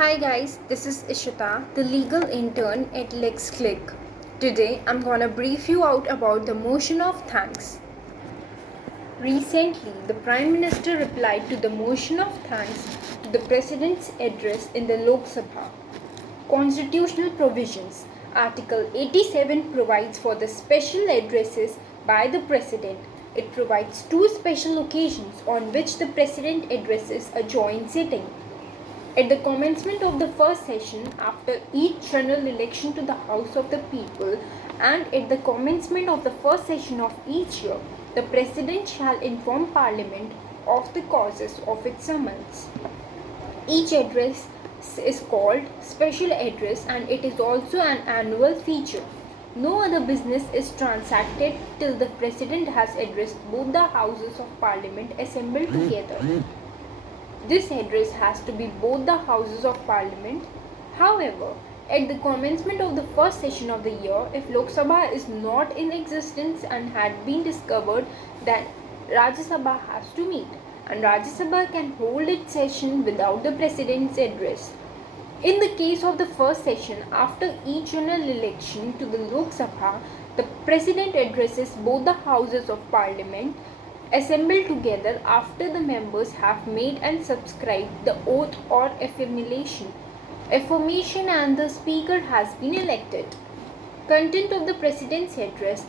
Hi guys, this is Ishita, the legal intern at LEXCLIQ. Today I'm gonna brief you out about the motion of thanks. Recently, the Prime Minister replied to the motion of thanks to the President's address in the Lok Sabha. Constitutional provisions. Article 87 provides for the special addresses by the President. It provides two special occasions on which the President addresses a joint sitting. At the commencement of the first session, after each general election to the House of the People, and at the commencement of the first session of each year, the President shall inform Parliament of the causes of its summons. Each address is called special address and it is also an annual feature. No other business is transacted till the President has addressed both the Houses of Parliament assembled together. This address has to be both the Houses of Parliament. However, at the commencement of the first session of the year, if Lok Sabha is not in existence and had been discovered, then Rajya Sabha has to meet, and Rajya Sabha can hold its session without the President's address. In the case of the first session, after each general election to the Lok Sabha, the President addresses both the Houses of Parliament assembled together after the members have made and subscribed the oath or affirmation and the Speaker has been elected. Content of the President's address.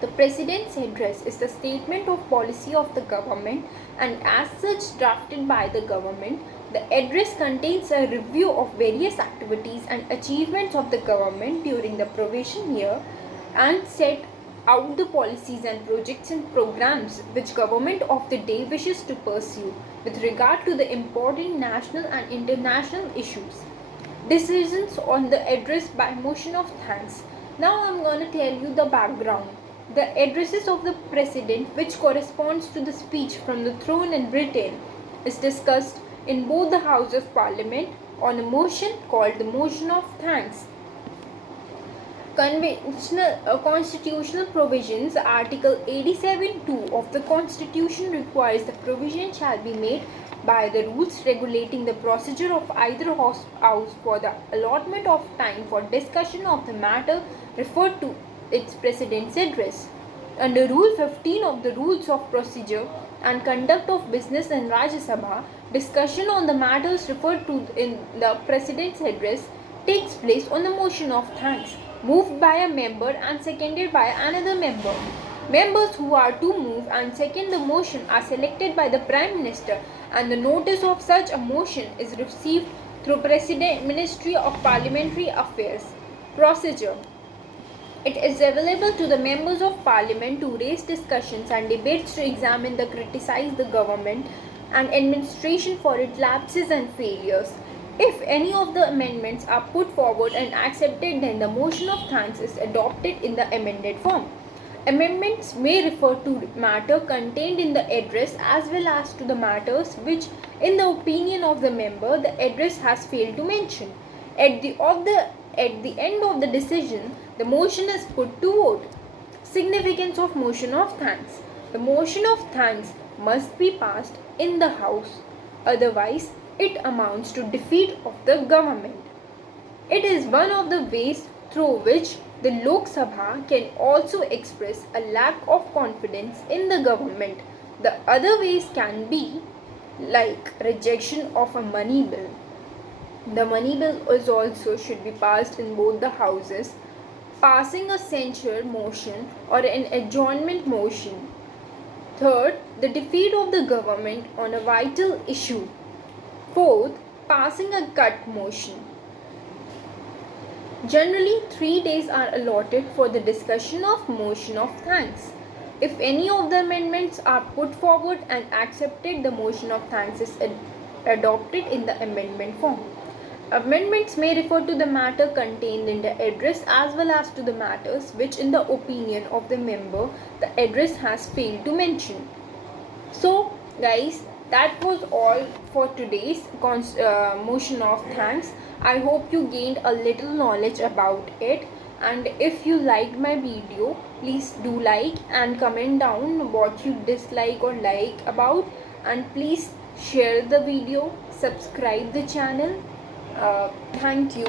The President's address is the statement of policy of the government and as such drafted by the government. The address contains a review of various activities and achievements of the government during the provision year and set out the policies and projects and programs which government of the day wishes to pursue with regard to the important national and international issues. Decisions on the address by motion of thanks. Now I am going to tell you the background. The addresses of the President, which corresponds to the speech from the throne in Britain, is discussed in both the Houses of Parliament on a motion called the motion of thanks. Constitutional provisions. Article 87(2) of the Constitution requires the provision shall be made by the rules regulating the procedure of either house for the allotment of time for discussion of the matter referred to its President's address. Under Rule 15 of the Rules of Procedure and Conduct of Business in Rajya Sabha, discussion on the matters referred to in the President's address takes place on the motion of thanks, moved by a member and seconded by another member. Members who are to move and second the motion are selected by the Prime Minister and the notice of such a motion is received through Ministry of Parliamentary Affairs. Procedure. It is available to the members of Parliament to raise discussions and debates to examine the criticize the government and administration for its lapses and failures. If any of the amendments are put forward and accepted, then the motion of thanks is adopted in the amended form. Amendments may refer to matter contained in the address as well as to the matters which, in the opinion of the member, the address has failed to mention. At the end of the decision, the motion is put to vote. Significance of motion of thanks. The motion of thanks must be passed in the House. Otherwise, it amounts to defeat of the government. It is one of the ways through which the Lok Sabha can also express a lack of confidence in the government. The other ways can be like rejection of a money bill. The money bill is also should be passed in both the houses. Passing a censure motion or an adjournment motion. Third, the defeat of the government on a vital issue. Fourth, passing a cut motion. Generally, 3 days are allotted for the discussion of motion of thanks. If any of the amendments are put forward and accepted, the motion of thanks is adopted in the amendment form. Amendments may refer to the matter contained in the address as well as to the matters which, in the opinion of the member, the address has failed to mention. So, guys, that was all for today's motion of thanks. I hope you gained a little knowledge about it, and if you liked my video, please do like and comment down what you dislike or like about, and please share the video, subscribe the channel. Thank you.